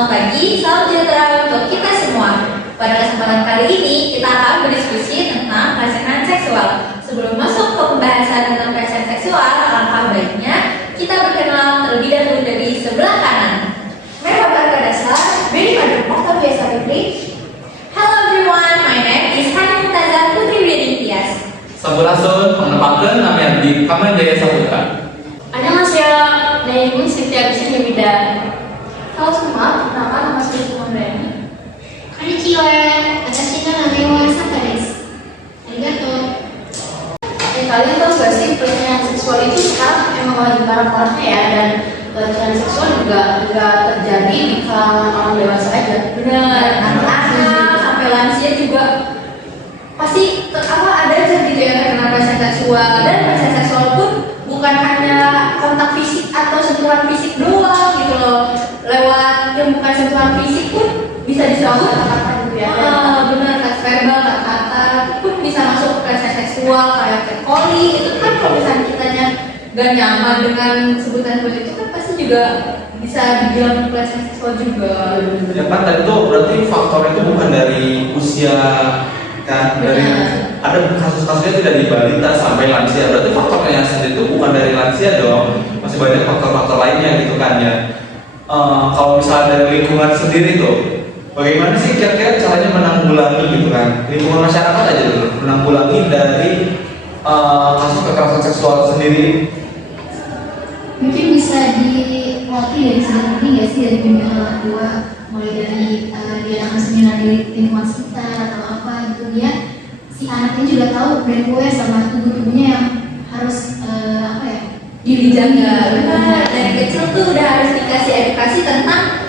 Selamat pagi, salam sejahtera untuk kita semua. Pada kesempatan kali ini, kita akan berdiskusi tentang pelecehan seksual. Sebelum masuk ke pembahasan tentang pelecehan seksual, alangkah baiknya kita berkenal terlebih dahulu dari sebelah kanan. Merhaba arkadaşlar, benim adım Mustafa Yasarifli. Hello everyone, my name is Hani Mumtazah Putri Widintias. Sampurasun, menempatkan nama di Kaman Jaya Saputra. 안녕하세요, 내 이름은 Siti Agustinibida. Halo semua, perkenalkan nama saya Sumon Rani. Konnichiwa, watashi no name wa Saka desu. Arigato. Kalian tahu gak sih, pelecehan seksual itu sekarang emang lagi parah-parahnya ya, dan pelecehan seksual juga terjadi di kalangan orang dewasa aja. Benar, anak-anak sampai lansia juga pasti ada aja gitu yang terkena pelecehan seksual. Dan pelecehan seksual pun bukan hanya kontak fisik atau sentuhan fisik doang gitu loh. Lewat yang bukan sentuhan fisik pun bisa disebut Kata-kata gitu ya. benar, verbal, kata-kata pun bisa masuk ke pelecehan seksual kayak catcalling. Itu kan kalau misalnya kitanya gak nyaman dengan sebutan itu kan pasti juga bisa dibilang pelecehan seksual juga. Ya kan tadi tuh berarti faktor itu bukan dari usia kan, dari ada kasus-kasusnya tidak di balita sampai lansia. Berarti faktornya sendiri itu bukan dari lansia dong, masih banyak faktor-faktor lainnya gitu kan ya. Kalau misalnya dari lingkungan sendiri tuh, bagaimana sih kira-kira caranya menanggulangi gitu kan? Lingkungan masyarakat aja dulu, menanggulangi dari kasus kekerasan seksual sendiri. Mungkin bisa dilatih dari sejak dini nggak sih, dari bimbingan orang tua, mulai dari dia langsung dari lingkungan sekitar atau apa gitu, dia si anaknya juga tahu brand gue sama tubuhnya yang harus Dijaga. Benar, dari kecil tuh udah harus dikasih edukasi tentang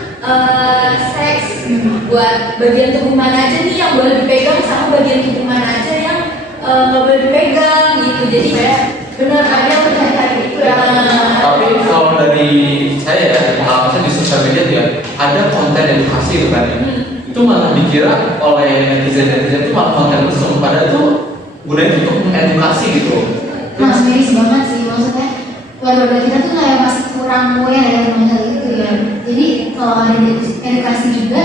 seks. Buat bagian tubuh mana aja nih yang boleh dipegang sama bagian tubuh mana aja yang nggak boleh dipegang gitu. Jadi benar ada hari itu ya. Tapi kalau dari saya ya, pengalaman saya di sosial media tuh ya, ada konten edukasi gitu kan ya. Itu malah dikira oleh netizen itu malah konten mesum, padahal itu gunanya untuk mengedukasi gitu. Nah, miris banget sih, maksudnya keluarga kita tuh kayak masih kurang aware ya tentang hal itu ya. Jadi kalau ada edukasi juga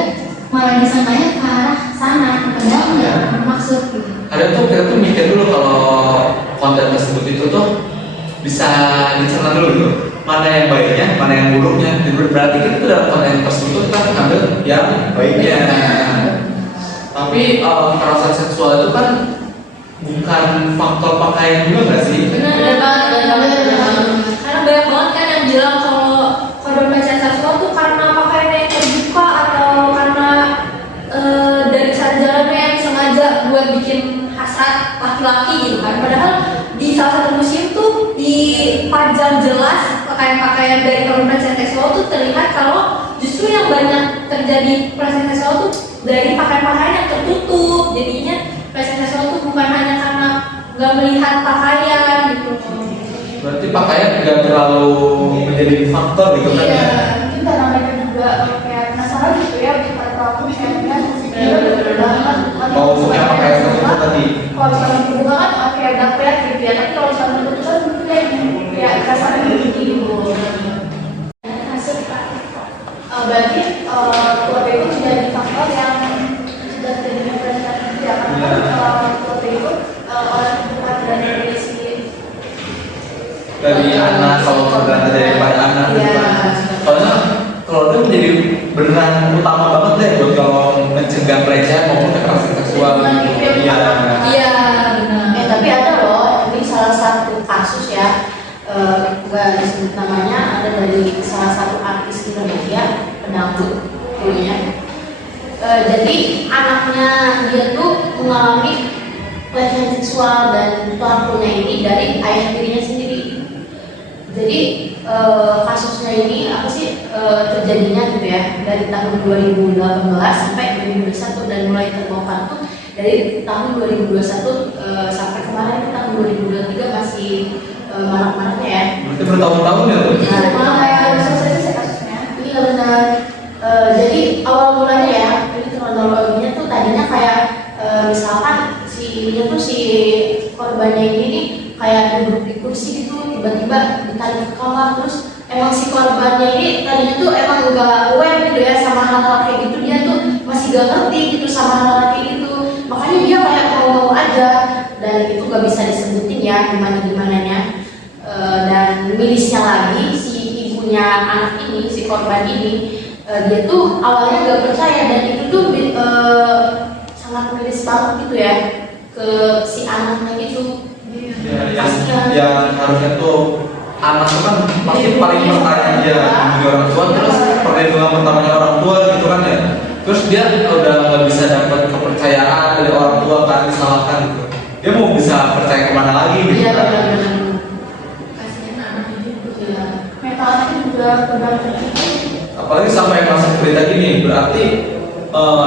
malah disangkanya ke arah sana, padahal nggak bermaksud gitu. Ada tuh kita tuh mikir dulu kalau konten tersebut itu tuh bisa dicerna dulu gitu. Mana yang baiknya, mana yang buruknya. Jadi berarti kita tuh dalam konten tersebut kita ambil yang baiknya. Tapi kekerasan seksual itu kan bukan faktor pakaian juga nggak sih? Benar banget. Karena banyak banget kan yang bilang kalau korban pelecehan seksual tuh karena pakaiannya yang terbuka atau karena dari cara jalannya yang sengaja buat bikin hasrat laki-laki gitu kan. Padahal di salah satu museum tuh dipajang jelas pakaian-pakaian dari korban pelecehan seksual tuh terlihat kalau justru yang banyak terjadi pelecehan seksual tuh dari pakaian-pakaian yang tertutup. Jadinya pelecehan seksual tuh bukan hanya karena nggak melihat pakaian gitu. Berarti pakaian nggak terlalu menjadi faktor gitu kan ya? Mungkin karena mereka juga kayak penasaran gitu ya, pada pelaku misalnya Mau punya pakaian tertentu tadi. kalau misalnya terbuka kan kayak udah kelihatan gitu ya, tapi kalau misalnya tertutup kan mungkin kayak rasanya begini gitu. Berarti keluarga itu menjadi faktor yang sudah terjadi pelecehan ya, karena keluarga itu orang bukan dari si Dari anak, kalau tergantung daripada anak gitu kan. Soalnya keluarga menjadi beneran utama banget deh buat kalau mencegah pelecehan maupun kekerasan seksual gitu. Iya. Iya, benar. tapi ada loh, ini salah satu kasus ya, nggak disebut namanya, ada dari salah satu artis Indonesia, pedangdut dulunya. Jadi anaknya dia tuh mengalami pelecehan seksual dan pelakunya ini dari ayah tirinya sendiri. Jadi kasusnya ini apa sih terjadinya gitu ya, dari tahun 2018 sampai 2021 dan mulai terbongkar tuh dari tahun 2021 sampai kemarin tahun 2023 masih marak-maraknya ya. Berarti bertahun-tahun ya tuh? Jadi malah kayak harus selesai sih kasusnya. Iya benar. Jadi awal mulanya ya, ini kronologinya tuh tadinya kayak misalkan si korbannya ini nih kayak duduk di kursi gitu, tiba-tiba ditarik ke kawah, terus emang si korbannya ini tadinya tuh emang nggak aware gitu ya sama hal-hal kayak gitu, dia tuh masih gak ngerti gitu sama hal-hal kayak gitu, makanya dia kayak mau aja, dan itu gak bisa disebutin ya gimana nya. Dan mirisnya lagi si ibunya anak ini, si korban ini, dia tuh awalnya gak percaya, dan itu tuh sangat miris banget gitu ya ke si anaknya gitu. yang harusnya tuh anak itu kan pasti paling pertanyaan dia di orang tua, terus perlindungan pertamanya orang tua gitu kan ya, terus dia udah nggak bisa dapat kepercayaan dari orang tua kan, disalahkan gitu, dia mau bisa percaya kemana lagi gitu Iya kan. benar-benar. kasihan anaknya juga. Iya. Mental anaknya juga udah terkikis. Apalagi sampai masa berita gini, berarti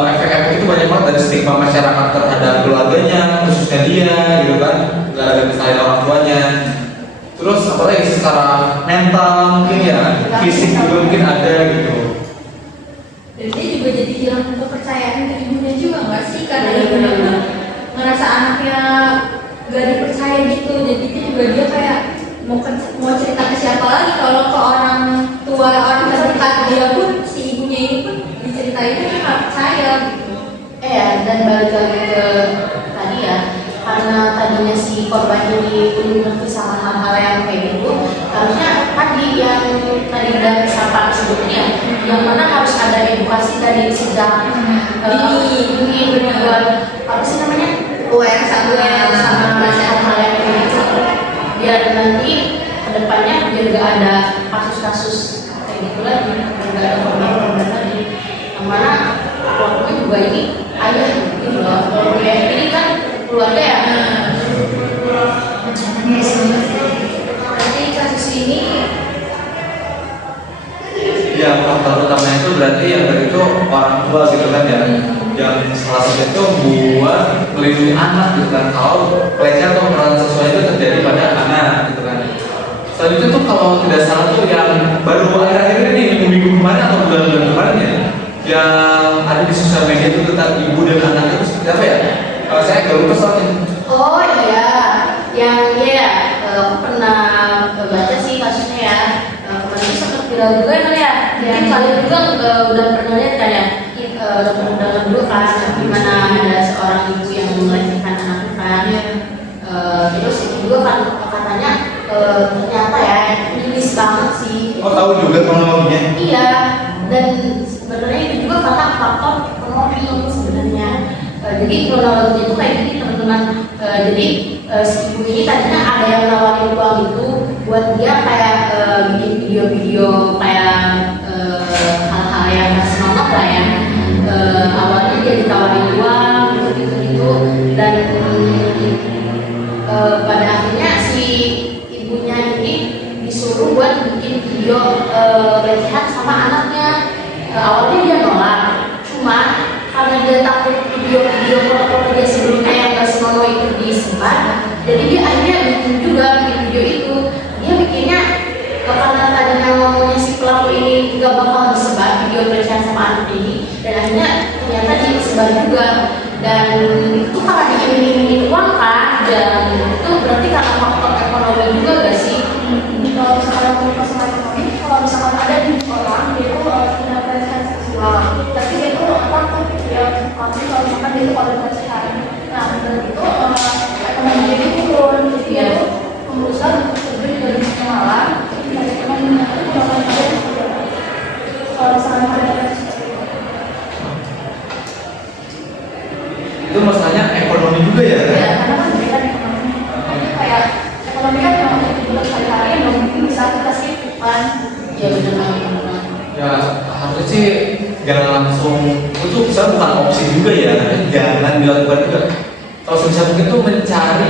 efek-efek itu banyak banget dari stigma masyarakat terhadap keluarganya, khususnya dia gitu kan, gara-gara misalnya orang tuanya. Terus apalagi secara mental mungkin ya, fisik juga mungkin ada gitu. Dan dia juga jadi hilang kepercayaan ke ibunya juga nggak sih, karena Iya, ibunya benar. tuh ngerasa anaknya gak dipercaya gitu, jadi dia juga dia kayak mau cerita ke siapa lagi, kalau ke orang tua orang terdekat dia pun, si ibunya ini pun diceritain dia nggak percaya gitu. Dan balik lagi ke tadi ya, karena tadinya si korban ini belum ngerti sama hal-hal yang kayak gitu, harusnya tadi yang tadi udah siapa sebutnya, yang mana harus ada edukasi dari sejak ini buat apa sih namanya, Aware sama hal-hal yang kayak gitu, biar nanti kedepannya biar gak ada kasus-kasus kayak gitu lagi, biar gak ada korban-korban lagi, yang mana pelakunya juga ini ayah gitu loh, kalau kayak ini kan keluarga ya. Berarti kasus ini Ya faktor utamanya itu berarti yang dari itu orang tua gitu kan ya, yang salah satu itu buat melindungi anak gitu kan, kalau pelecehan atau kekerasan seksual itu terjadi pada anak gitu kan. Selanjutnya tuh kalau tidak salah tuh yang baru akhir-akhir ini minggu kemarin atau bulan-bulan kemarin ya, yang ada di sosial media itu tentang ibu dan anak itu seperti apa ya? Saya agak lupa soalnya. Oh iya, yang aku pernah baca sih kasusnya ya. Kemarin sempat viral juga kan ya. Mungkin kalian juga udah pernah lihat kan ya. Udah pernah dengar juga kan gimana ada seorang ibu yang melecehkan anaknya kan. Terus itu juga kan katanya ternyata ya miris banget sih. Oh tahu juga kronologinya? Iya, dan sebenarnya itu juga karena faktor ekonomi sebenarnya. Jadi kronologinya itu kayak gini teman-teman. Jadi si ibu ini tadinya ada yang nawarin uang itu buat dia kayak bikin video-video kayak hal-hal yang gak senonoh lah ya. Awalnya dia ditawarin uang gitu, dan pada akhirnya si ibunya ini disuruh buat bikin video pelecehan sama anaknya. Awalnya dia nolak, cuma karena dia takut video-video foto-foto dia sebelumnya yang gak senonoh itu disebar, jadi dia akhirnya bikin juga video itu. Dia bikinnya karena tadinya ngomongnya si pelaku ini gak bakal disebar video pelecehan sama anak ini, dan akhirnya ternyata disebar juga. Dan itu karena diiming-imingin uang kan, dan itu berarti karena faktor ekonomi juga gak sih? Kalau misalkan masalah ekonomi, kalau misalkan ada di orang dia itu punya pelecehan seksual, tapi dia itu takut ya kalau misalkan dia itu kalau pelecehan, nah dan itu ekonomi dia itu turun, jadi dia itu berusaha untuk terjun dari bisnis malam, dan ekonominya itu bakal ada di seperti apa? Kalau misalkan ada pelecehan seperti itu. Itu masalahnya ekonomi juga ya? Ya, karena kan beda ekonomi. Makanya kayak ekonomi kan memang untuk sehari-hari yang mungkin bisa kita skip kan. Ya benar-benar. Ya harusnya sih jangan langsung, itu bisa bukan opsi juga ya, jangan dilakukan juga. Kalau sebisa mungkin tuh mencari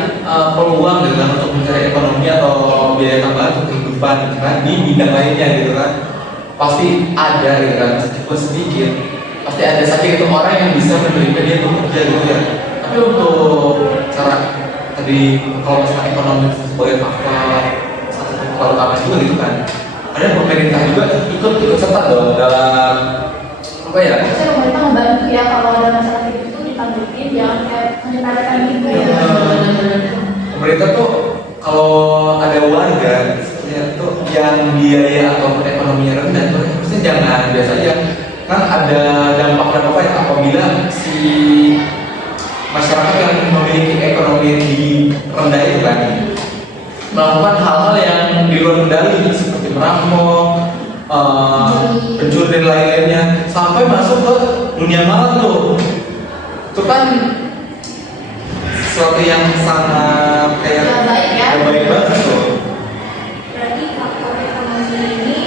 peluang gitu kan, untuk mencari ekonomi atau biaya tambahan untuk kehidupan gitu kan, di bidang lainnya gitu kan. Pasti ada gitu kan, meskipun sedikit pasti ada saja itu orang yang bisa menerima dia bekerja gitu ya. Tapi untuk cara tadi kalau misalnya ekonomi sebagai faktor satu faktor utama juga gitu kan, ada pemerintah juga ikut serta dong dalam apa ya? Saya pemerintah membantu ya kalau ada masalah kayak gitu ditanggutin, jangan kayak menyepelekan gitu ya. Pemerintah tuh kalau ada warga maksudnya tuh yang biaya ataupun ekonominya rendah tuh harusnya jangan biasa aja, kan ada dampak-dampaknya apabila si masyarakat yang memiliki ekonomi yang rendah itu kan melakukan hal-hal yang di luar kendali seperti merampok, pencuri dan lain-lainnya sampai masuk ke dunia malam tuh. Itu kan sesuatu yang sangat kayak Gak baik ya. gak baik banget tuh. Berarti faktor ekonomi ini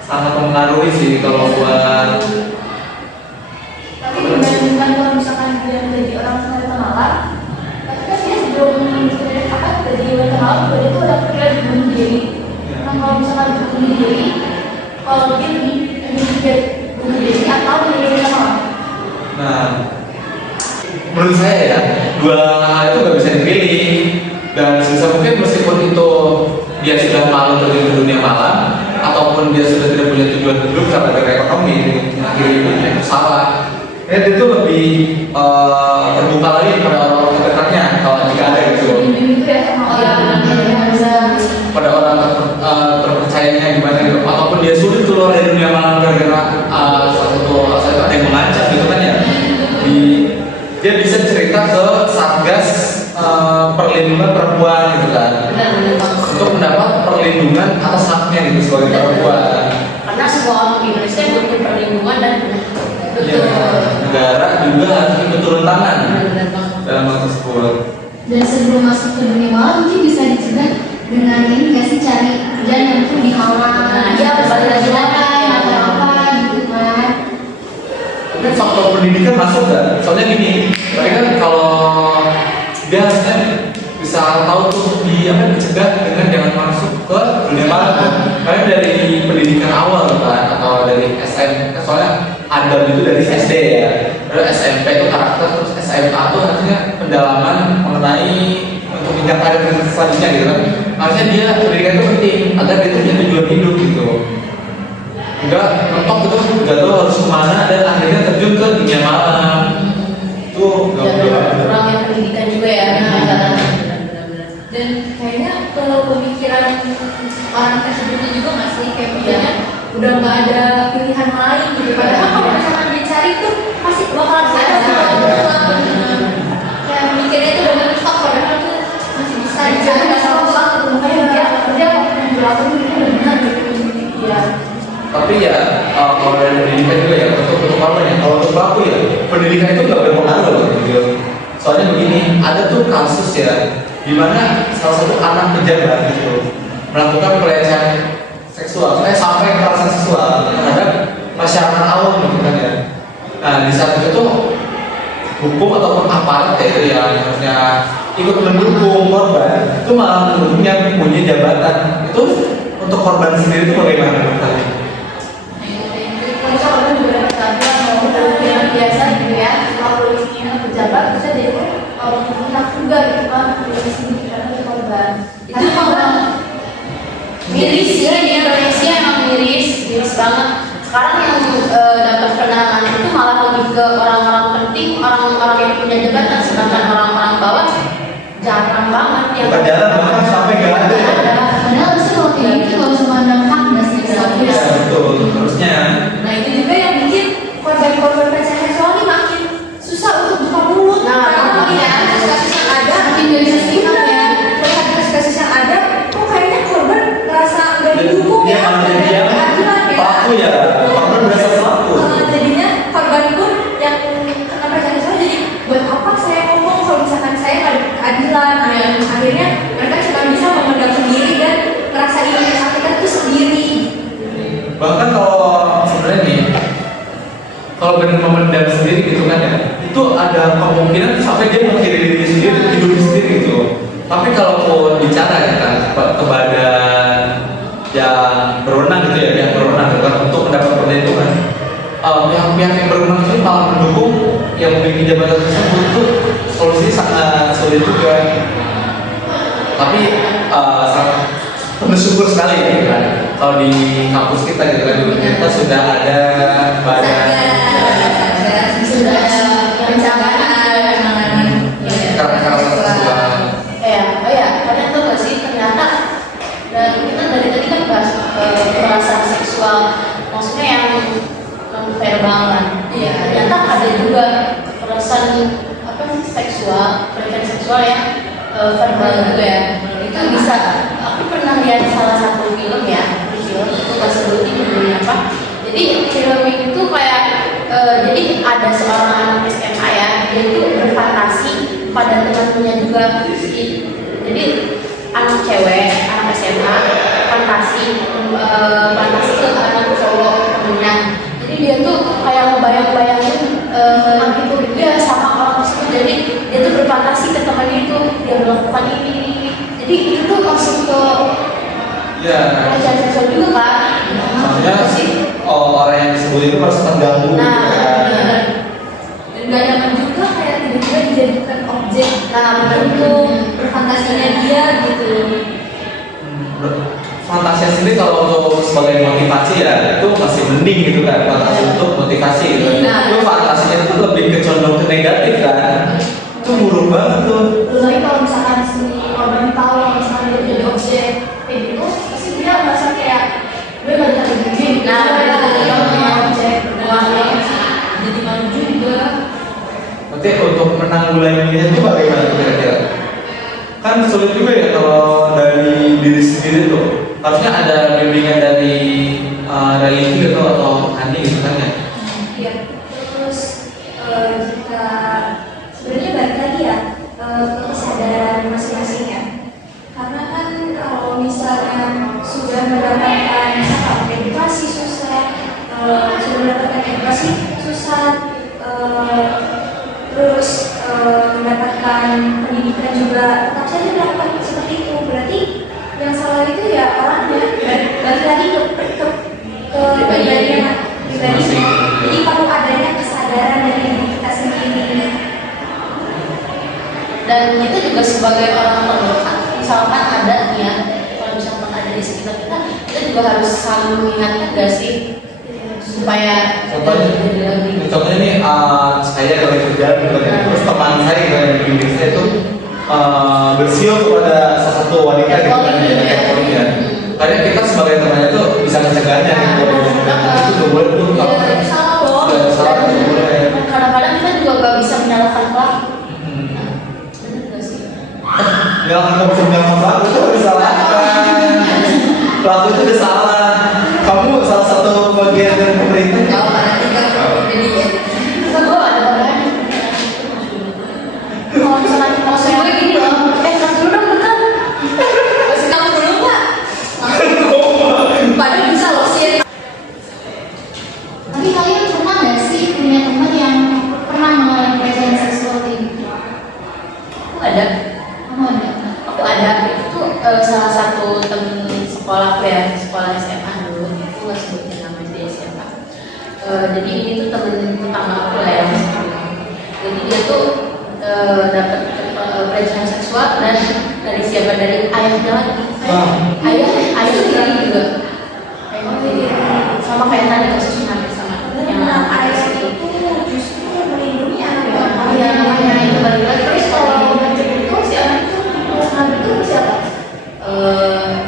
Sangat mempengaruhi sih kalau buat Tapi dibandingkan kalau misalkan dia menjadi orang wanita malam, tapi kan dia sebelum jadi wanita malam, dia tuh udah pernah bunuh diri. Nah kalau misalkan bunuh diri, kalau dia bunuh diri atau menjadi wanita malam? nah menurut saya ya dua hal itu nggak bisa dipilih, dan sebisa mungkin meskipun itu dia sudah malu terjun ke dunia malam ataupun dia sudah tidak punya tujuan hidup karena gara ekonomi mengakhiri hidupnya, itu salah. Itu lebih terbuka lagi kepada orang-orang terdekatnya kalau jika ada gitu, Itu ya sama orang pada orang terpercayanya gimana gitu, ataupun dia sulit keluar dari dunia malam gara-gara salah satu ada yang mengancam gitu kan ya. Dia bisa cerita ke Satgas perlindungan perempuan gitu kan, Benar-benar bagus. untuk mendapat perlindungan atas haknya gitu sebagai perempuan. Karena semua orang di Indonesia butuh perlindungan dan Ya, negara juga harus ikut turun tangan benar-benar banget. dalam hal tersebut. Dan sebelum masuk ke dunia malam mungkin bisa dicegah dengan ini nggak sih, cari kerjaan yang tuh dihalang, Nah, iya, balik lagi atau apa gitu kan. Tapi faktor pendidikan masuk nggak? Soalnya gini, tapi kan kalau dia harusnya bisa tahu tuh dicegah dengan jangan masuk ke dunia malam kan. Karena dari pendidikan awal kan, atau dari SMP, soalnya ada itu dari SD ya. Dari SMP itu karakter, terus SMA itu artinya pendalaman mengenai untuk jenjang karir selanjutnya gitu kan. Harusnya dia pendidikan itu penting agar dia punya tujuan hidup gitu. Enggak mentok gitu, enggak tahu harus kemana dan akhirnya terjun ke dunia malam. Itu enggak Dan boleh. kurangnya pendidikan juga ya. Benar-benar. dan kayaknya kalau pemikiran orang tersebut juga nggak sih kayak misalnya udah nggak ada pilihan lain gitu. Padahal kalau misalkan dicari tuh masih bakalan ada kayak mikirnya itu udah mentok, padahal tuh masih bisa dicari. Jangan salah dia yang dilakukan itu benar gitu. Iya. Tapi ya kalau dari pendidikan juga ya untuk korban ya, kalau untuk pelaku ya pendidikan itu nggak berpengaruh loh gitu. Soalnya begini, ada tuh kasus ya di mana salah satu anak pejabat gitu melakukan pelecehan seksual, sampai kekerasan seksual terhadap masyarakat awam gitu kan ya. Nah di saat itu tuh hukum ataupun aparat ya itu yang harusnya ikut mendukung korban itu malah mendukung yang punya jabatan. Itu untuk korban sendiri itu bagaimana menurut kalian? Kalau orang juga kita mau yang biasa gitu ya, kalau polisinya pejabat bisa jadi pihak juga gitu kan, polisi karena korban. Itu memang miris ya, di Indonesia emang miris banget. Sekarang yang dapat penanganan itu malah lebih ke orang-orang penting, orang-orang yang punya jabatan, sedangkan orang-orang bawah jarang banget yang Bukan jarang, bahkan sampai nggak ada ya. Padahal harusnya kalau kayak gitu kalau cuma ada hak nggak sih bisa Ya betul, harusnya. Nah itu juga yang bikin korban-korban pelecehan seksual ini makin susah untuk buka mulut. Nah, karena makanya. melihat kasus yang ada, Makin nggak bisa speak up ya. melihat kasus yang ada, kok kayaknya korban ngerasa nggak didukung Dia ya, malah nggak jadi ada yang keadilan ya. pelaku ya, korban berasa pelaku. Jadinya korban pun yang kena pelecehan seksual jadi buat apa saya ngomong kalau misalkan saya nggak ada keadilan. Nah, akhirnya mereka cuma bisa memendam sendiri dan ngerasain kesakitan itu sendiri. Bahkan kalau sebenarnya nih, kalau benar memendam sendiri gitu kan ya, itu ada kemungkinan sampai dia mengakhiri diri sendiri, hidup sendiri gitu. Tapi kalau mau bicara ya kan kepada yang berwenang gitu ya, yang berwenang gitu kan, untuk mendapat perlindungan, pihak-pihak yang berwenang itu malah mendukung yang memiliki jabatan tersebut, itu solusi sangat sulit juga. Tapi sangat bersyukur sekali ya kan, kalau di kampus kita gitu kan, kita sudah ada badan Sudah perencanaan penanganan kekerasan seksual. oh ya, kalian tahu gak sih pelecehan seksual yang verbal gitu ya. Itu bisa, aku pernah lihat salah satu film ya, film itu gak sebutin judulnya apa. Jadi film itu kayak jadi ada seorang anak SMA ya, dia itu berfantasi pada teman-temannya juga. Jadi anak cewek, anak SMA fantasi ke anak cowok temennya. Jadi dia tuh kayak ngebayang-bayangin gitu dia sama orang tersebut. Jadi dia tuh berfantasi ke temannya itu dia melakukan ini. Jadi itu tuh langsung ke pelecehan seksual juga kan. Maksudnya orang yang disebut itu merasa terganggu. Nah, Dan gak nyaman juga kayak tiba-tiba dijadikan objek. nah benar tuh. Untuk berfantasinya dia gitu. Fantasi sendiri kalau untuk sebagai motivasi ya itu masih mending gitu kan, fantasi untuk motivasi gitu. Nah. Itu fantasinya itu lebih ke condong ke negatif kan. Itu buruk banget tuh. Lagi kalau misalkan si korban tahu kalau misalkan dia jadi objek kayak gitu, pasti dia merasa kayak gue gak bisa begini. Nah, dia punya objek. Jadi malu juga. Berarti untuk menanggulanginya itu bagaimana tuh kira-kira? Kan sulit juga ya kalau dari diri sendiri tuh. Harusnya ada bimbingan dari religi atau handi gitu kan ya. Iya. Terus jika sebenarnya balik lagi ya ke kesadaran masing-masing ya. Karena kan kalau misalnya sudah mendapatkan edukasi susah, terus mendapatkan pendidikan juga tetap saja melakukan seperti itu. Berarti yang salah itu ya orangnya. Balik lagi ke pribadinya. Jadi perlu adanya kesadaran dari diri kita sendiri. Dan kita juga sebagai orang terdekat, misalkan ada nih ya, kalau misalkan ada di sekitar kita, kita juga harus selalu mengingatkan gak sih supaya Contohnya nih saya lagi kerja gitu kan, terus teman saya yang bimbing saya itu bersio kepada salah satu wanita gitu kan, catcalling ya. Karena kita sebagai temannya tuh bisa mencegahnya gitu. Itu nggak boleh tuh. Itu salah loh. Nggak salah, nggak boleh. Kadang-kadang kita juga gak bisa menyalahkan pelaku. Bener gak sih? Ya nggak bisa menyalahkan pelaku, itu udah disalahkan. Pelaku itu udah salah. Kamu salah satu bagian dari pemerintah. Kalau nanti kan jadi ya. Kita gue ada badan. Kalau misalkan mau gue gini loh, kan dulu dong bener. Kasih kamu dulu Pak. Padahal bisa loh sih. Tapi kalian pernah nggak sih punya teman yang pernah mengalami pelecehan seksual ini? Aku ada. Kamu ada? Aku ada. Itu salah satu temen sekolah aku ya, sekolah SMA dulu. Aku nggak sebutin namanya dia siapa. Jadi ini tuh temen pertama aku lah ya. Jadi dia tuh dapat pelecehan seksual dan dari siapa, dari ayahnya lagi. Ayah sendiri juga. Ayah sendiri. Sama kayak tadi kasus Nabi sama yang anak itu justru melindungi anak ya namanya itu balik lagi. Terus kalau itu si anak itu Nabi itu siapa?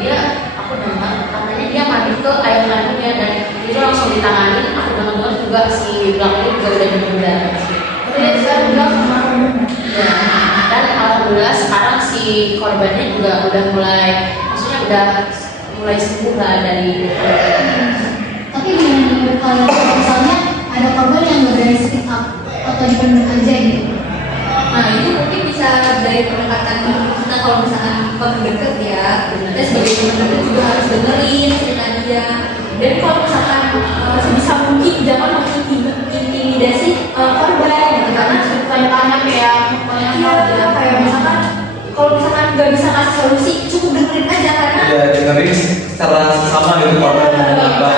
Dia aku dengar katanya dia mandi ke ayah kandungnya dan itu langsung ditangani. Aku dengar juga si pelaku juga udah meninggal. Dia sekarang bilang sama Ya, dan alhamdulillah sekarang si korbannya juga udah mulai, maksudnya udah mulai sembuh lah dari. Tapi gimana menurut kalian kalau misalnya ada korban yang nggak berani speak up atau dipendam aja gitu? Nah itu mungkin bisa dari pendekatan kita kalau misalkan teman deket ya. Kita sebagai teman deket juga harus dengerin cerita dia. Dan kalau misalkan sebisa mungkin jangan mengintimidasi korban gitu. Karena tanya-tanya kayak iya kayak misalkan kalau misalkan nggak bisa ngasih solusi cukup dengerin aja karena Ya dengerin secara sama gitu korban apa.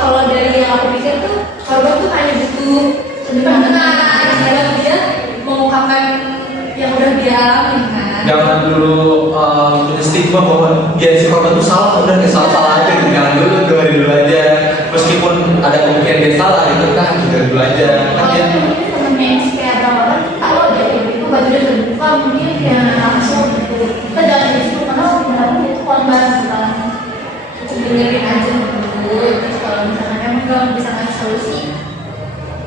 kalau dari yang aku pikir tuh korban tuh hanya butuh pendengar dalam dia mengungkapkan yang udah dia alami kan. Jangan dulu punya stigma bahwa dia si korban itu salah, udah dia salah aja gitu. Jangan dulu dengerin dulu aja. Meskipun ada kemungkinan dia salah, itu kan dengerin dulu aja. Kan dia temennya yang kayak drama kan kalau dia kayak gitu bajunya terbuka mungkin kayak langsung gitu. Kita jangan di situ karena sebenarnya itu korban bukan. Cukup dengerin aja dulu. Terus kalau misalkan emang nggak bisa ngasih solusi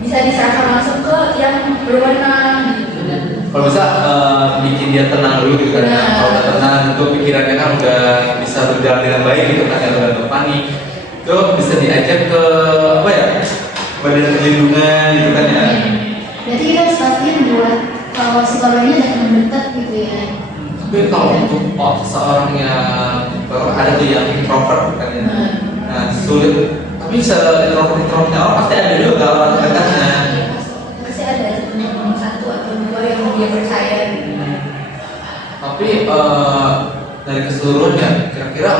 bisa diserahkan langsung ke yang berwenang gitu kan. kalau bisa bikin dia tenang dulu gitu kan. Benar. Kalau udah tenang itu pikirannya kan udah bisa berjalan dengan baik gitu kan, yang udah panik itu bisa diajak ke apa ya, badan perlindungan gitu kan ya. Berarti kita harus pastiin buat kalau si korbannya ada teman dekat gitu ya. Tapi kalau untuk seorang yang ada tuh yang introvert kan ya, nah sulit. Tapi se-introvertnya orang pasti ada juga orang dekatnya. Pasti ada satu atau dua yang dia percaya. Tapi dari keseluruhannya kira-kira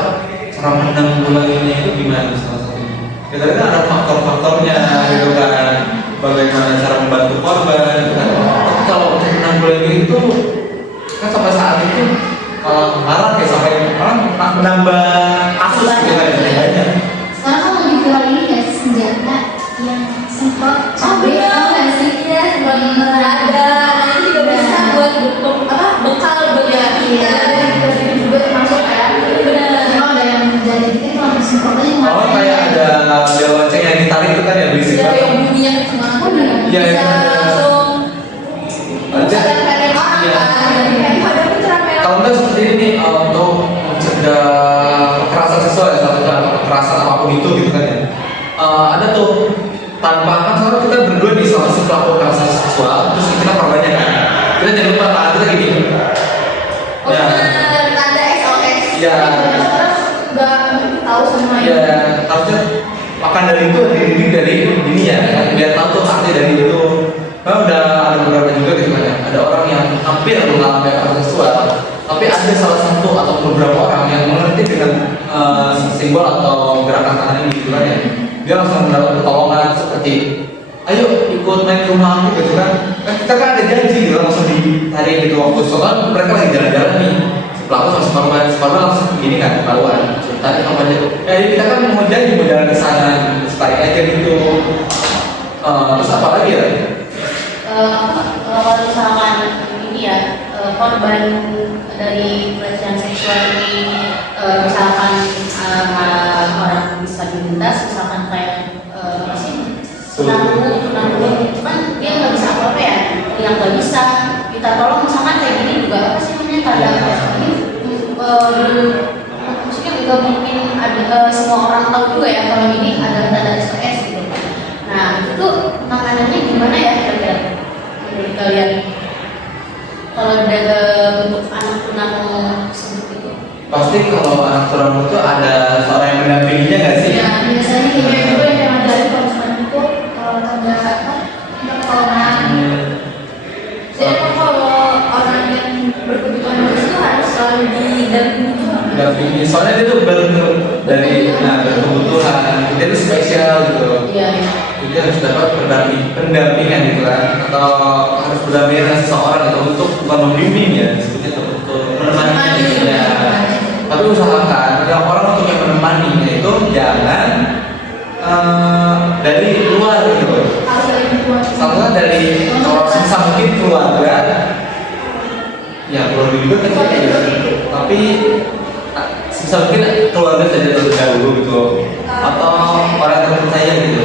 cara menanggulanginya itu gimana salah satunya? Kita kan ada faktor-faktornya gitu kan, bagaimana cara membantu korban gitu kan. Tapi kalau untuk menanggulangi itu kan sampai saat itu malah kayak sampai orang menambah kasus gitu kan ya. Sekarang kan lagi viral ini ya, senjata yang semprot cabai, tau nggak sih? Iya, benar ada. Nanti juga bisa buat bekal buat kita. Juga termasuk ya. Benar. Kalau ada yang jadi kita itu langsung semprot aja nggak Oh apa-apa. kayak ada bel lonceng yang ditarik itu kan ya, berisik Iya, banget. yang bunyinya kemana pun Iya, bisa iya. langsung Aja. kadang-kadang orang Iya. kan. Ada pun cerah Kalau enggak seperti ini untuk mencegah kekerasan seksual ya, satunya kekerasan apapun itu gitu kan ya. Ada tuh tanpa kan soalnya kita berdua nih sama si pelaku kekerasan seksual, terus kita korbannya kan. Kita jangan lupa tangan kita gini. Oh, benar, tanda SOS. Iya. Udah tahu semua Ya, harusnya makan dari itu dididik dari ini ya, kan? Biar tahu tuh arti dari itu. Kan udah ada beberapa juga gitu kan ya. Ada orang yang hampir mengalami kekerasan seksual, tapi ada salah satu atau beberapa orang yang mengerti dengan simbol atau gerakan tangan ini gitu kan ya. Dia langsung mendapat pertolongan seperti ayo ikut main ke rumah aku gitu kan. Kita kan ada janji gitu, langsung ditarik gitu waktu soalnya mereka lagi jalan-jalan nih. Pelaku sama korban langsung begini kan, ketahuan tadi apa aja kita kan mau janji mau jalan ke sana, tarik aja gitu. Terus apa lagi ya? Kalau misalkan ini ya korban dari pelecehan seksual ini misalkan orang disabilitas, misalkan kayak apa sih penanggung itu kan dia nggak bisa apa-apa ya, yang nggak bisa kita tolong misalkan kayak gini juga apa sih namanya tanda ini maksudnya juga mungkin ada semua orang tahu juga ya kalau ini ada tanda SOS gitu. Nah itu makanannya gimana ya kira-kira menurut kalian? Kalau ada bentuk anak penanggung tersebut itu? Pasti kalau anak turun itu ada seorang yang mendampinginya nggak sih? Ya, biasanya Iya kayak juga yang ngajarin kalau misalnya itu tanda apa? Tanda pertolongan. Jadi kalau orang yang berkebutuhan khusus itu harus selalu didampingi juga. Mendampingi, soalnya dia tuh dari kebutuhan, dia tuh spesial gitu. Iya. Jadi harus dapat pendampingan gitu kan, atau harus berdampingan dengan seseorang gitu untuk bukan membimbing ya, sebutnya untuk menemani gitu ya. Tapi usahakan ada orang untuk yang menemaninya itu jangan dari luar gitu. Harus dari lingkungan. Satunya dari kalau sebisa mungkin keluarga, ya keluarga juga kan gitu. Tapi sebisa mungkin keluarga saja terlebih dahulu gitu, atau orang yang terpercaya gitu.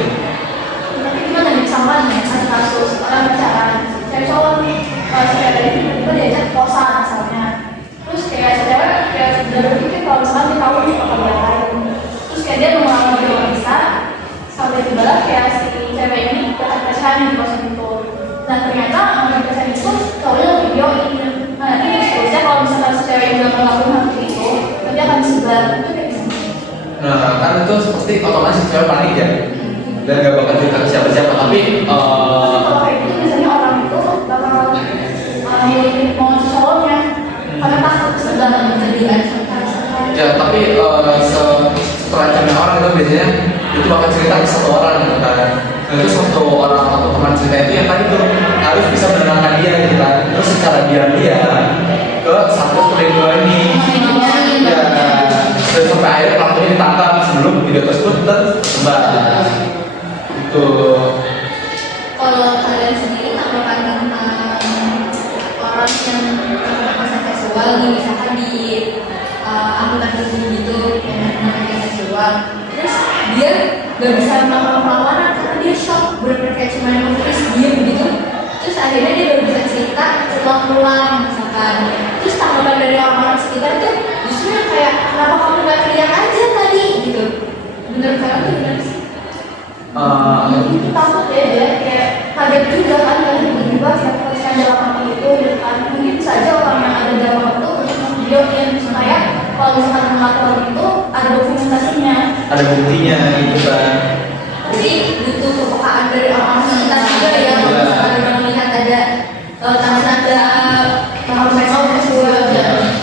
Tapi gimana nih misalkan nih ada kasus orang pacaran, cewek cowok nih, si cewek tadi tiba-tiba diajak kosan misalnya, terus kayak si cewek kayak udah berpikir kalau misalkan dia tahu nih bakal diapain, terus kayak dia mengalami dia nggak bisa, sampai tiba kayak si cewek ini pacaran di kosan itu, dan ternyata orang pacaran itu cowoknya videoin. Nah nanti terusnya kalau misalkan si cewek udah melakukan hal itu, nanti akan disebar itu kayak gimana? Nah kan itu pasti otomatis cewek panik ya, dan gak bakal cerita ke siapa-siapa. Tapi Kalau kayak gitu biasanya orang itu bakal milih mau cowoknya karena takut kesebaran menjadi ya tapi setelah orang itu biasanya itu bakal cerita ke satu orang gitu kan. Dan itu satu orang atau teman cerita itu yang tadi tuh harus bisa menenangkan dia gitu kan. Terus secara diam-diam ke satu kedua ini. Ya, dan sampai akhirnya pelakunya ditangkap sebelum video tersebut tersebar. Itu. Kalau kalian sendiri tanggapan tentang orang yang kekerasan seksual nih, misalkan di angkutan umum gitu yang kekerasan seksual, terus dia gak bisa melakukan perlawanan karena dia shock, bener-bener kayak cuma yang terus diem gitu, terus akhirnya dia baru bisa cerita setelah pulang misalkan. Terus tanggapan dari orang-orang sekitar tuh justru yang kayak kenapa kamu nggak teriak aja tadi gitu. Menurut kalian tuh gimana sih? Itu takut ya dia kayak kaget juga kan dan tiba-tiba siapa yang dalam waktu itu gitu kan. Mungkin saja orang yang ada dalam waktu untuk memvideoin supaya kalau misalkan melakukan itu ada dokumentasinya, ada buktinya gitu kan. Tapi butuh kepekaan dari orang-orang sekitar juga ya kalau misalkan memang melihat ada tanda-tanda kalau tersebut.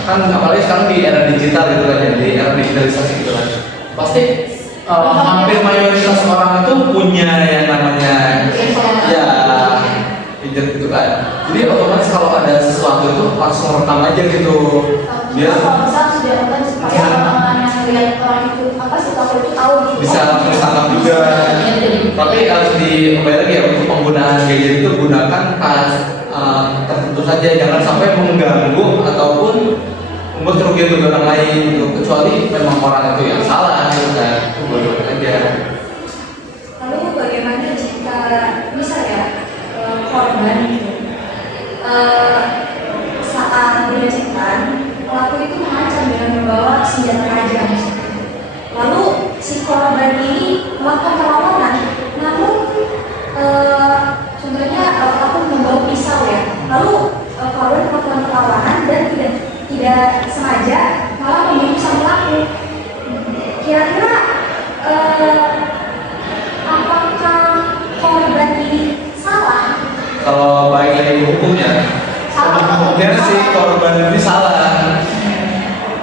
Kan apalagi sekarang di era digital gitu kan ya, di era digitalisasi gitu kan, pasti hampir mayoritas orang itu punya yang namanya ya gadget gitu kan. Jadi otomatis kalau ada sesuatu itu langsung rekam aja gitu. Dia kalau bisa sudah kan supaya orang yang lihat orang itu apa sih kalau itu tahu gitu. bisa langsung ditangkap juga. Tapi harus dibayar ya untuk penggunaan gadget itu gunakan pas tertentu saja, jangan sampai mengganggu ataupun membuat kerugian bagi orang lain gitu. Kecuali memang orang itu yang salah gitu kan, itu boleh aja. Lalu bagaimana jika misalnya korban saat dilecehkan pelaku itu mengancam dengan membawa senjata tajam misalnya. Lalu si korban ini melakukan perlawanan, namun contohnya pelaku membawa pisau ya. Lalu korban melakukan perlawanan dan tidak sengaja malah membunuh sang pelaku. Kira-kira apakah korban ini salah? Kalau baik lagi hukumnya, hukumnya sih korban ini salah.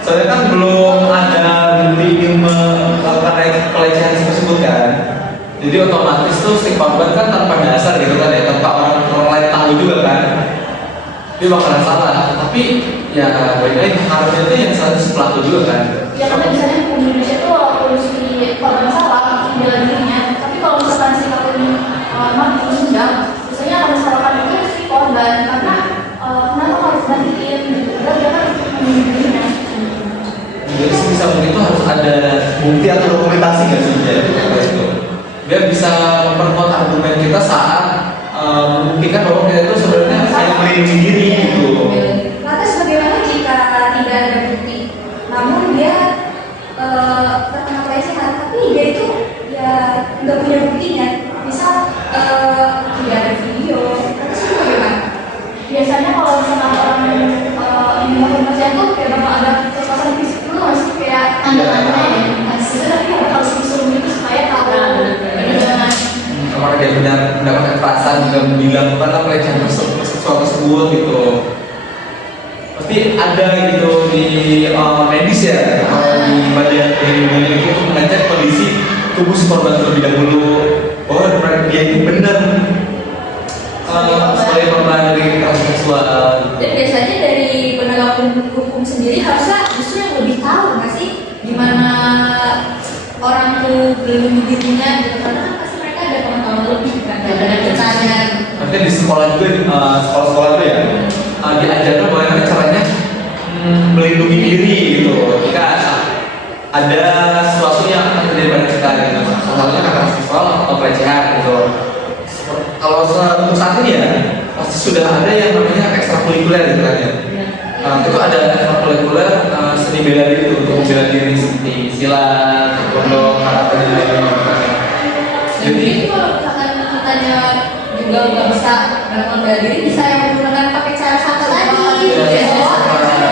Soalnya kan belum ada bukti ingin melakukan pelecehan tersebut kan. Jadi otomatis tuh si korban kan tanpa dasar gitu kan ya, tanpa orang lain tahu juga kan, dia bakalan salah. Tapi ya baik lagi harusnya itu yang salah si pelaku juga kan. Ya karena misalnya hukum Indonesia itu walaupun si korban salah bela dirinya, tapi kalau misalkan si pelaku mampu undang, biasanya akan disalahkan itu si korban karena kenapa harus gantiin gitu, dan dia kan membunuh dirinya. Jadi sebisa mungkin itu harus ada bukti atau dokumentasi nggak sih ya, itu biar bisa memperkuat argumen kita saat membuktikan bahwa kita itu sebenarnya hanya melindungi diri gitu. Lantas bagaimana jika tidak ada bukti, namun dia terkena pelecehan, tapi dia itu ya nggak punya buktinya, misal tidak ada video, lantas itu bagaimana? Biasanya kalau misalkan orang yang melakukan pelecehan tuh kayak bakal ada kekerasan fisik dulu masih kayak Tanda-tanda ya. masih tapi harus disuruh itu supaya tahu. Apakah dia benar mendapatkan perasaan juga dilakukan pelecehan seksual tersebut gitu. Pasti ada gitu di medis ya, kalau di badan itu mengecek kondisi tubuh si korban terlebih dahulu bahwa dia itu benar sebagai korban dari kekerasan seksual. Dan biasanya dari penegak hukum sendiri harusnya justru yang lebih tahu nggak sih gimana orang tuh melindungi dirinya gitu, karena kan pasti mereka ada pengetahuan lebih kan daripada kitanya. Nanti di sekolah juga, sekolah-sekolah itu ya diajarkan bagaimana caranya melindungi diri gitu jika ada sesuatu yang akan terjadi pada kita gitu. Contohnya kekerasan seksual atau pelecehan gitu. Kalau untuk saat ini ya pasti sudah ada yang namanya ekstrakurikuler gitu kan ya. Itu ada ekstrakurikuler seni bela diri itu untuk bela diri seperti silat, taekwondo, karate dan lain-lain gitu kan ya. Jadi kalau misalkan kitanya juga nggak bisa melakukan bela diri, bisa yang menggunakan pakai cara satu tadi gitu ya.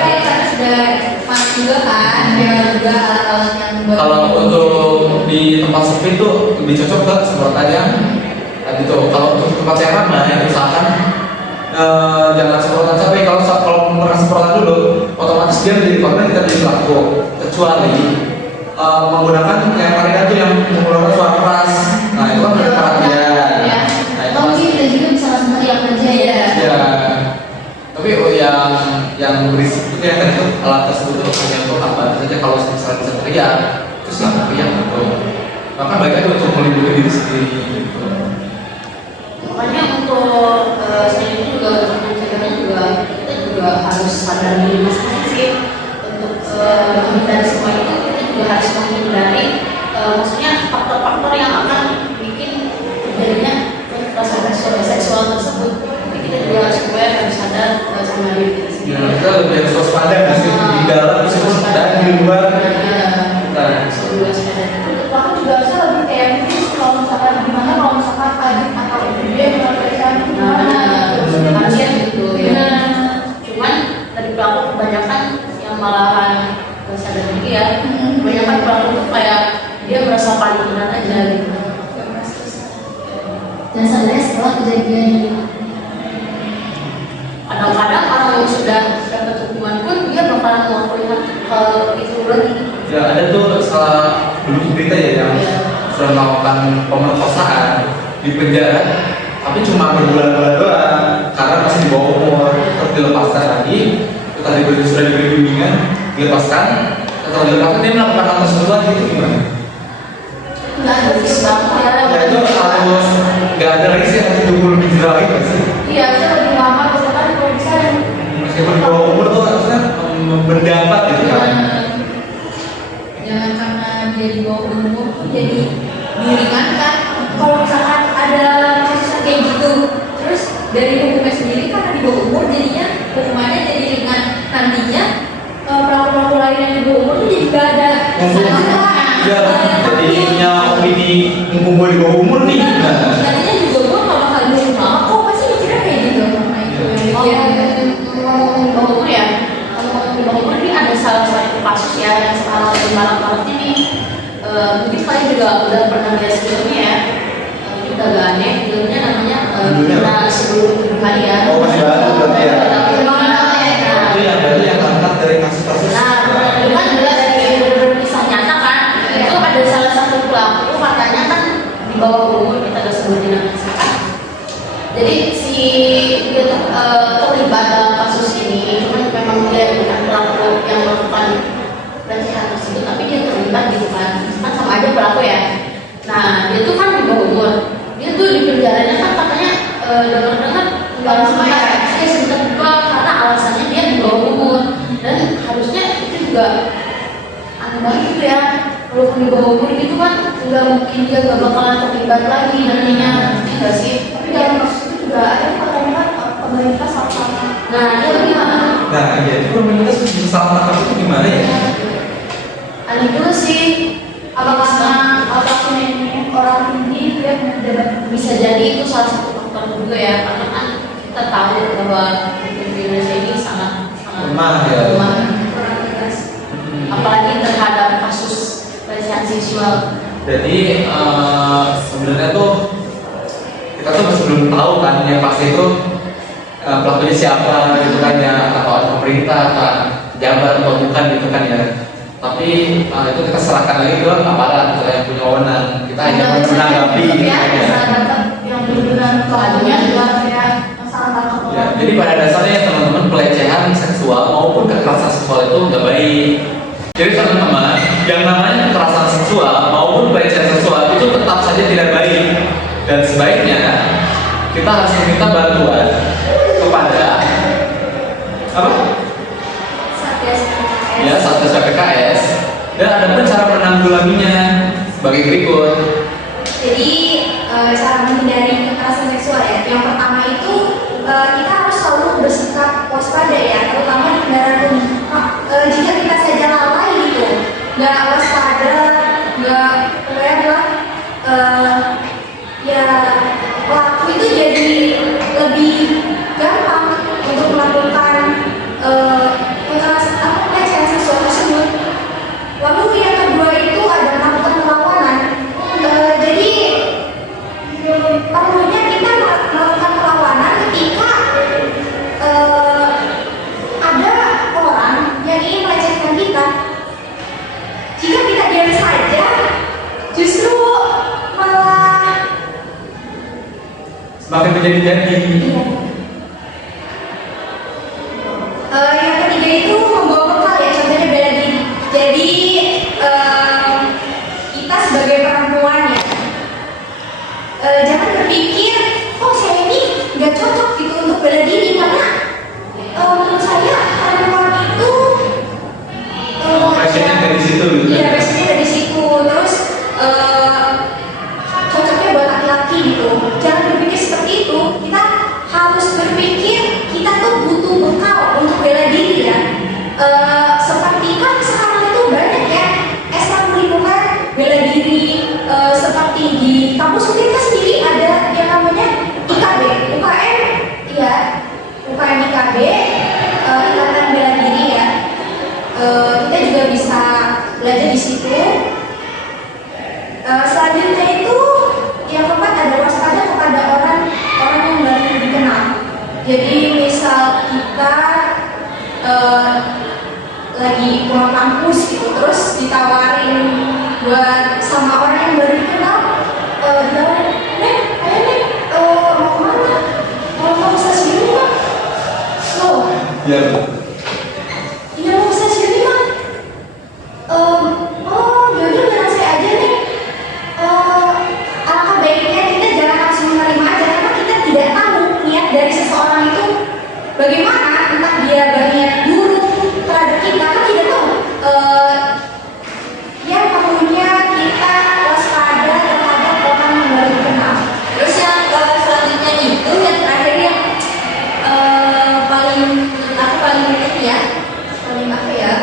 Karena sudah pas juga kan, dia juga alat-alat yang kalau untuk di tempat sepi itu lebih cocok ke semprotannya. Tadi tuh kalau untuk tempat yang ramai usahakan jangan semprotan sampai kalau pernah semprotan dulu otomatis dia menjadi korban, kita jadi pelaku, kecuali menggunakan yang paling itu yang mengeluarkan suara keras. Nah itu kan menarik perhatian. Nah itu Mungkin kita juga bisa langsung teriak aja ya. ya. Tapi yang berisik itu yang tadi itu alat tersebut hanya untuk apa saja. Kalau misalnya bisa teriak itu siapa teriak gitu. Maka baik aja untuk melindungi diri sendiri gitu. Makanya untuk selain itu juga untuk mencegahnya juga kita juga harus sadar diri masing-masing untuk menghindari semua itu. Kita juga harus menghindari maksudnya faktor-faktor yang akan bikin terjadinya kekerasan seksual tersebut. Jadi kita juga sama diri kita sendiri. Ya, kita lebih harus waspada nggak sih di dalam dan di luar kita. Luas pada Aku juga harusnya lebih kayak mungkin kalau misalkan gimana kalau misalkan adik atau ibu dia menyampaikan gimana harusnya gitu ya. Nah, Cuman tadi pelaku kebanyakan yang malahan gak sadar diri ya. Kebanyakan pelaku tuh kayak dia merasa paling benar aja gitu. Dan sadarnya setelah kejadian yang Kadang-kadang orang yang sudah dapat hukuman pun dia bakalan ngelakuin hal itu lagi. Ya ada tuh salah dulu berita ya yang Iya. sudah melakukan pemerkosaan di penjara, tapi cuma berbulan-bulan doang karena masih di bawah umur, terus dilepaskan lagi, setelah sudah diberi bimbingan, dilepaskan, setelah dilepaskan dia melakukan hal tersebut lagi, itu gimana? Nggak ada bisa Ya itu harus nggak ada lagi sih, harus tunggu lebih jauh lagi nggak sih? iya saya lebih lama misalkan kalau bisa yang Meskipun di bawah umur tuh harusnya berdapat gitu kan? jangan karena dia di bawah umur tuh jadi diringankan. Kalau misalkan ada kasus kayak gitu, terus dari hukumnya sendiri karena di bawah umur jadinya hukumannya jadi ringan. Nantinya pelaku-pelaku lain yang di bawah umur tuh jadi gak ada Ya, jadinya opini mumpung gue di bawah umur nih. Nah, Tadinya juga gue gak bakal dihukum lama kok, pasti mikirnya kayak gitu. Nah itu yang bikin ngomong bawah umur ya. Ngomong di bawah umur ini ada salah satu kasus ya yang sekarang lagi malam ini. Mungkin kalian juga udah pernah lihat filmnya ya. Ini udah gak aneh, filmnya namanya Kena Sebelum 7 Hari ya. Oh, masih baru berarti ya? Nah, itu yang berarti yang angkat dari kasus-kasus. Nah, itu kan jelas dari kisah nyata kan. Itu ada salah satu pelaku katanya kan di bawah umur, kita udah sebutin namanya siapa. Jadi si dia tuh terlibat dalam kasus ini, cuman memang dia bukan pelaku yang melakukan pelecehan tersebut, tapi dia terlibat gitu kan sama aja pelaku ya. Nah, dia tuh kan di bawah umur, dia tuh di penjaranya kan katanya dengar-dengar nggak sama ya, dia sempat buka karena alasannya dia di bawah umur dan harusnya itu juga aneh banget gitu ya. Kalau di bawah umur gitu kan nggak mungkin dia nggak bakalan terlibat lagi nantinya, nggak sih? tapi dalam kasus itu juga ada katanya pemerintah sama Nah, itu gimana? Nah, iya itu pemerintah salah tangkap itu gimana ya? Aneh juga sih. apakah ini orang ini dia mendapat Bisa jadi itu salah satu faktor juga ya, karena kan kita tahu bahwa di Indonesia ini sangat Lemah ya. lemah, kurang tegas. apalagi terhadap kasus pelecehan seksual. Jadi sebenarnya tuh kita tuh masih belum tahu kan yang pasti itu pelakunya siapa gitu kan ya, atau pemerintah atau jabat atau bukan gitu kan ya. Tapi itu kita serahkan lagi ke aparat atau yang punya wewenang. Kita hanya menanggapi gitu ya kan ya. salah dapat yang benar-benar keaduan juga kayak masalah tangkap Ya, orang. jadi pada dasarnya teman-teman pelecehan seksual maupun kekerasan seksual itu nggak baik. Jadi teman-teman, yang namanya kekerasan seksual maupun pelecehan seksual itu tetap saja tidak baik. Dan sebaiknya kita harus meminta bantuan kepada apa? Ya, Satgas PPKS. Dan ada pun cara menanggulanginya sebagai berikut. Jadi cara menghindari kekerasan seksual ya. Yang pertama itu kita harus selalu bersikap waspada ya, terutama di kendaraan umum. Jika kita saja lalai gitu, nggak waspada, nggak ya pelaku itu jadi lebih gampang untuk melakukan pelecehan seksual tersebut. Lalu yang kedua itu ada melakukan perlawanan. Jadi perlunya kita melakukan perlawanan ketika ada orang yang ingin melecehkan kita. Jika kita diam saja, justru malah Semakin menjadi-jadi. yang ketiga itu membawa bekal ya, contohnya bela diri. Jadi kita sebagai perempuan ya, jangan berpikir, oh saya ini nggak cocok gitu untuk bela diri karena menurut saya perempuan itu Passionnya dari situ gitu. Iya, passionnya dari situ. Terus cocoknya buat laki-laki gitu. Jangan berpikir seperti itu. Kita harus berpikir kita tuh butuh bekal situ. Selanjutnya itu yang keempat ada waspada kepada orang yang baru dikenal. Jadi misal kita lagi pulang kampus gitu, terus ditawarin buat sama orang yang baru dikenal, ditawarin, "Nek, ayo Nek, mau kemana? Mau ke stasiun Pak?" Loh, Iya. iya mau ke stasiun nih Pak. Oh, yaudah bareng saya aja nih. Alangkah baiknya kita jangan langsung menerima aja, karena kita tidak tahu niat dari seseorang itu bagaimana. Entah dia berniat buruk terhadap kita, kan tidak tahu. Yang perlunya kita waspada terhadap orang yang baru dikenal. Terus yang selanjutnya itu yang terakhir yang paling menurut aku paling ini ya, paling apa ya?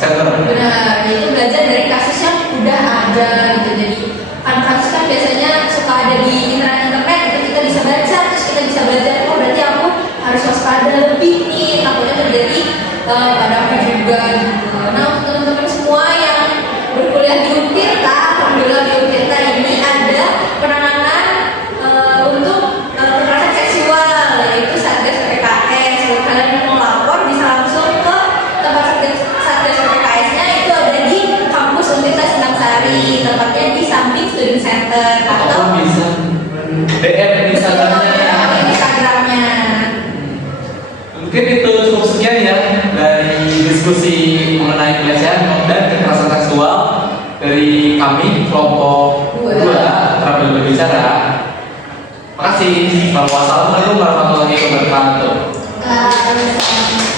Center. Benar, itu belajar dari kasus yang udah ada gitu. Jadi kan kasus kan biasanya suka ada di internet itu kita bisa baca, terus kita bisa belajar, oh berarti aku harus waspada lebih nih, takutnya terjadi pada aku juga gitu. Nah untuk teman-teman semua yang berkuliah di Untirta, alhamdulillah di Untirta ini ada penanganan untuk kekerasan seksual, yaitu Satgas PKS. Kalau kalian mau lapor bisa langsung ke tempat Satgas PKS-nya, itu ada di kampus Untirta Sendang-Sari, tempatnya di samping Student Center. Atau bisa DM Instagramnya. Instagramnya. Mungkin itu cukup sekian ya dari diskusi mengenai pelecehan dan kekerasan seksual dari kami kelompok 2 Terampil Berbicara. Makasih. Wassalamualaikum warahmatullahi wabarakatuh. Waalaikumsalam.